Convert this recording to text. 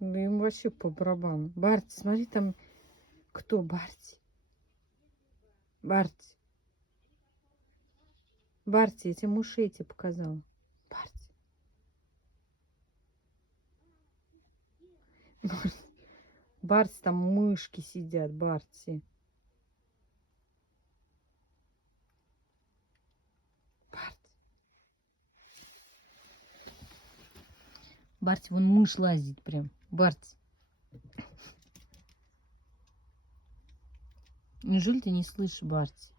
Да им вообще по барабану. Барти, смотри, там кто Барти? Барти. Барти, я тебе мышей тебе показала. Барти. Барти, там мышки сидят, Барти. Барти. Барти, вон мышь лазит прям. Барти. Неужели ты не слышишь, Барти?